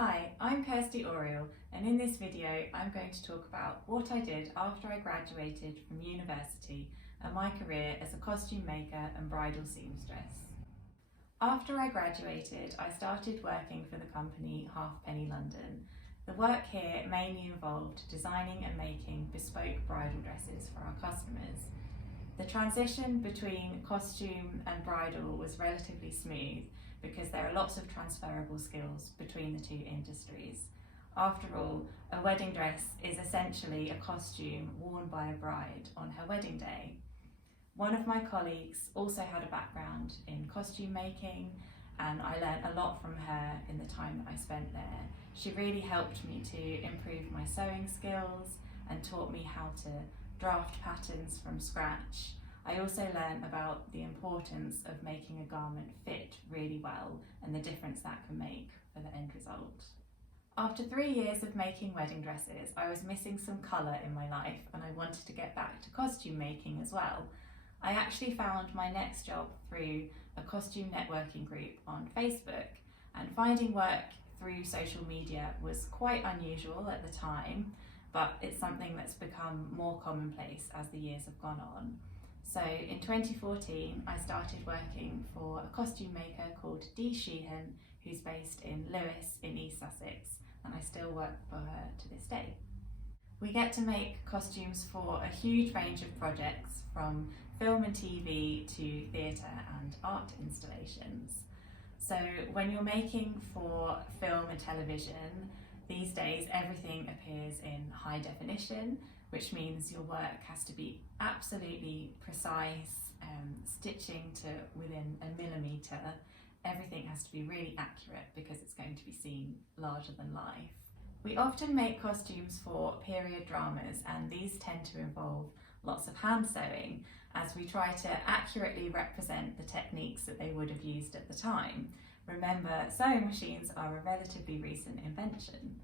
Hi, I'm Kirsty Oriel, and in this video I'm going to talk about what I did after I graduated from university and my career as a costume maker and bridal seamstress. After I graduated, I started working for the company Halfpenny London. The work here mainly involved designing and making bespoke bridal dresses for our customers. The transition between costume and bridal was relatively smooth because there are lots of transferable skills between the two industries. After all, a wedding dress is essentially a costume worn by a bride on her wedding day. One of my colleagues also had a background in costume making, and I learned a lot from her in the time that I spent there. She really helped me to improve my sewing skills and taught me how to draft patterns from scratch. I also learned about the importance of making a garment fit really well and the difference that can make for the end result. After 3 years of making wedding dresses, I was missing some colour in my life and I wanted to get back to costume making as well. I actually found my next job through a costume networking group on Facebook, and finding work through social media was quite unusual at the time, but it's something that's become more commonplace as the years have gone on. So in 2014, I started working for a costume maker called Dee Sheehan, who's based in Lewes in East Sussex, and I still work for her to this day. We get to make costumes for a huge range of projects, from film and TV to theatre and art installations. So when you're making for film and television, these days everything appears in high definition, which means your work has to be absolutely precise, stitching to within a millimetre. Everything has to be really accurate because it's going to be seen larger than life. We often make costumes for period dramas, and these tend to involve lots of hand sewing as we try to accurately represent the techniques that they would have used at the time. Remember, sewing machines are a relatively recent invention.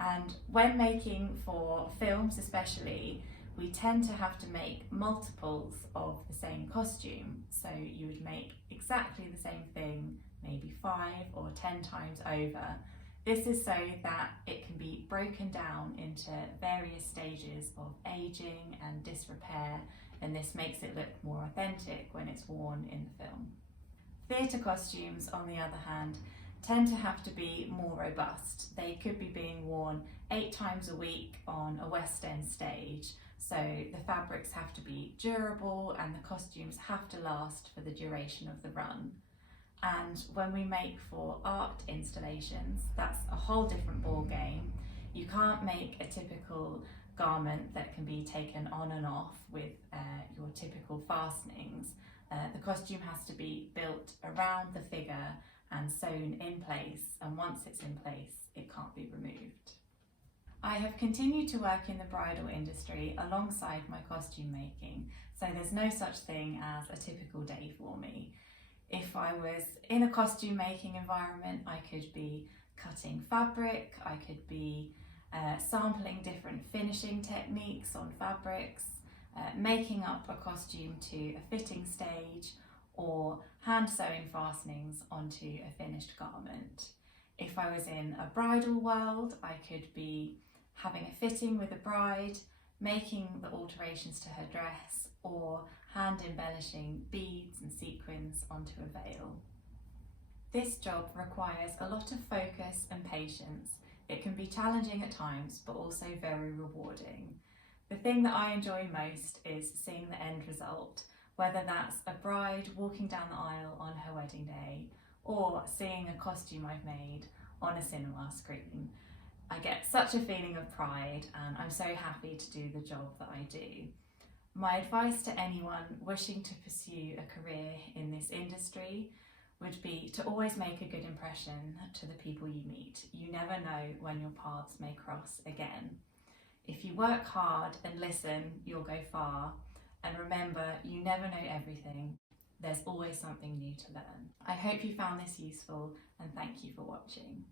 And when making for films especially, we tend to have to make multiples of the same costume. So you would make exactly the same thing, maybe 5 or 10 times over. This is so that it can be broken down into various stages of aging and disrepair, and this makes it look more authentic when it's worn in the film. Theatre costumes, on the other hand, tend to have to be more robust. They could be being worn 8 times a week on a West End stage, so the fabrics have to be durable and the costumes have to last for the duration of the run. And when we make for art installations, that's a whole different ball game. You can't make a typical garment that can be taken on and off with your typical fastenings. The costume has to be built around the figure and sewn in place, and once it's in place, it can't be removed. I have continued to work in the bridal industry alongside my costume making, so there's no such thing as a typical day for me. If I was in a costume making environment, I could be cutting fabric, I could be sampling different finishing techniques on fabrics, making up a costume to a fitting stage, or hand sewing fastenings onto a finished garment. If I was in a bridal world, I could be having a fitting with a bride, making the alterations to her dress, or hand embellishing beads and sequins onto a veil. This job requires a lot of focus and patience. It can be challenging at times, but also very rewarding. The thing that I enjoy most is seeing the end result, whether that's a bride walking down the aisle on her wedding day, or seeing a costume I've made on a cinema screen. I get such a feeling of pride, and I'm so happy to do the job that I do. My advice to anyone wishing to pursue a career in this industry would be to always make a good impression to the people you meet. You never know when your paths may cross again. If you work hard and listen, you'll go far. And remember, you never know everything. There's always something new to learn. I hope you found this useful, and thank you for watching.